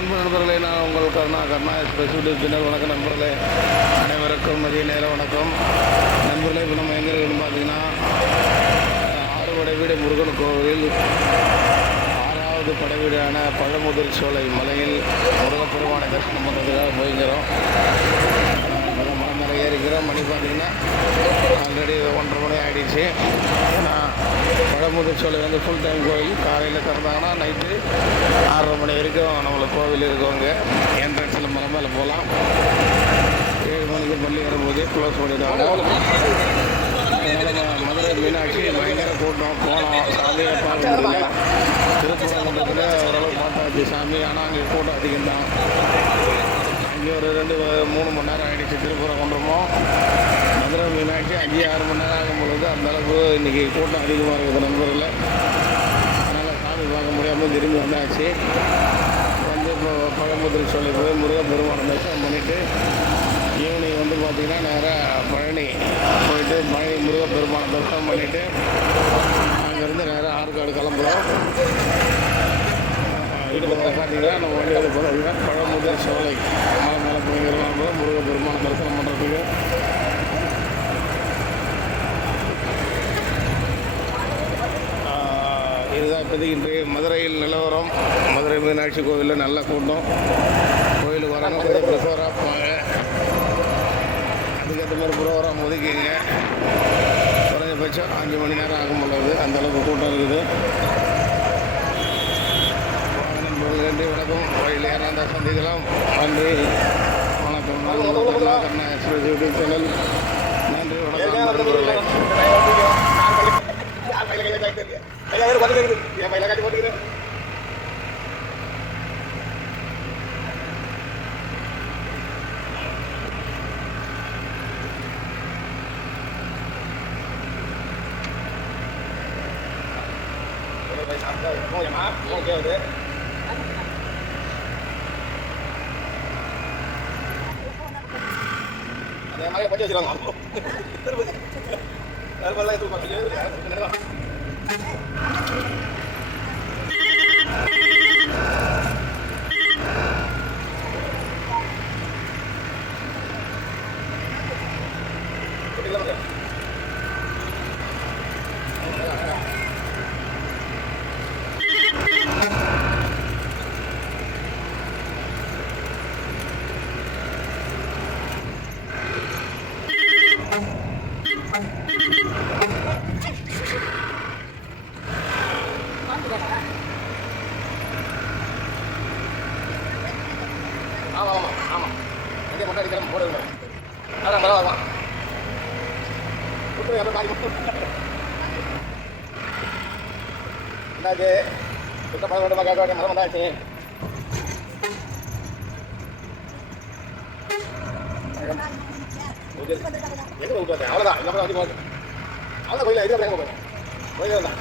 நண்பர்களே, நான் உங்கள் கருணா ஸ்பெஷல் டின்னர். வணக்கம் நண்பர்களே, அனைவருக்கும் மதிய நேர வணக்கம் நண்பர்களே. இப்போ நம்ம எங்கே இருக்குன்னு பார்த்தீங்கன்னா, ஆறுபடை வீடு முருகன் கோவில் 6வது படை வீடான பழமுதிர் சோலை மலையில் முருகப்பெருமானை தரிசனம் பண்ணுறதுக்காக போய்க்கிறோம். மலை மேலே ஏறிக்கிறோம். மணி பார்த்தீங்கன்னா ஆல்ரெடி 1:30 மணி ஆகிடுச்சு. ஏன்னா பழமுதிர் சோலை வந்து ஃபுல் டைம் கோவில். காலையில் திறந்தாங்கன்னா நைட்டு 6:30 மணி வரைக்கும் நம்மளுக்கு கோவில் இருக்கவங்க என்ட்ரன்ஸில் மலை மேலே போகலாம். 7 மணிக்கு பள்ளி வரும்போதே க்ளோஸ் பண்ணிவிடுவாங்க. மதுரை மீனாட்சி பயங்கர கூட்டம். போனோம், சாமியை பார்க்க முடியல. திருப்பரங்குன்றத்தில் ஓரளவு பார்த்தாச்சு சாமி. ஆனால் அங்கே கூட்டம் அதிகம்தான். அங்கே ஒரு 2-3 மணி நேரம் ஆகிடுச்சு. திருப்பரங்குன்றமும் மதுரை மீனாட்சி 5-6 மணி நேரம் ஆகும் பொழுது அந்தளவுக்கு இன்றைக்கி கூட்டம் அதிகமாக இருக்குது நண்பர்கள். அதனால் சாமி பார்க்க முடியாமல் திரும்பி வந்தாச்சு. வந்து இப்போ பழமுதிர் சோலை போய் முருகப்பெருமானை தரிசனம் பண்ணிவிட்டு ஈவினிங் வந்து பார்த்திங்கன்னா நேராக பழனி போயிட்டு பழனி முருகப்பெருமானை தரிசனம் பண்ணிவிட்டு அங்கேருந்து நேராக ஆற்காடு கிளம்புறோம். இப்போ பார்த்திங்கன்னா நம்ம வண்டியில் போகிறோம். பழமுதிர் சோலை மலை மேலே போய்க்கிறோம். முருகப்பெருமானை தரிசனம் பண்ணுறதுக்கு இதுதான் இப்போதைக்கு இன்றைய மதுரையில் நிலவரம். மதுரை மீனாட்சி கோவிலில் நல்ல கூட்டம். கோயிலுக்கு வரணும், கொஞ்சம் ப்ரிஃபராக போங்க. அதுக்கேற்ற மாதிரி ப்ரோக்ராம் ஒதுக்கிங்க. குறைஞ்சபட்சம் 5 மணி நேரம் ஆகும் பொழுது அந்தளவுக்கு கூட்டம் இருக்குது. நன்றி, வணக்கம். கோயில் ஏறாந்த சந்திக்கலாம். நன்றி, வணக்கம். Karuna express YouTube channel. நன்றி, வணக்கம். கொஞ்சம் வச்சுருவாங்க. ஆமாம் இதே மட்டும் அடிக்கிறேன் போடுங்க. அதான் பரவாயில்ல என்னாச்சு சுத்த பழம் காக்க மரம் வந்தாச்சு. எங்கே விட்டு அவ்வளோதான். இந்த படம் வந்து போகுது. அவ்வளோ கோயில் இது எங்கே போகுது? கோயில் தான்.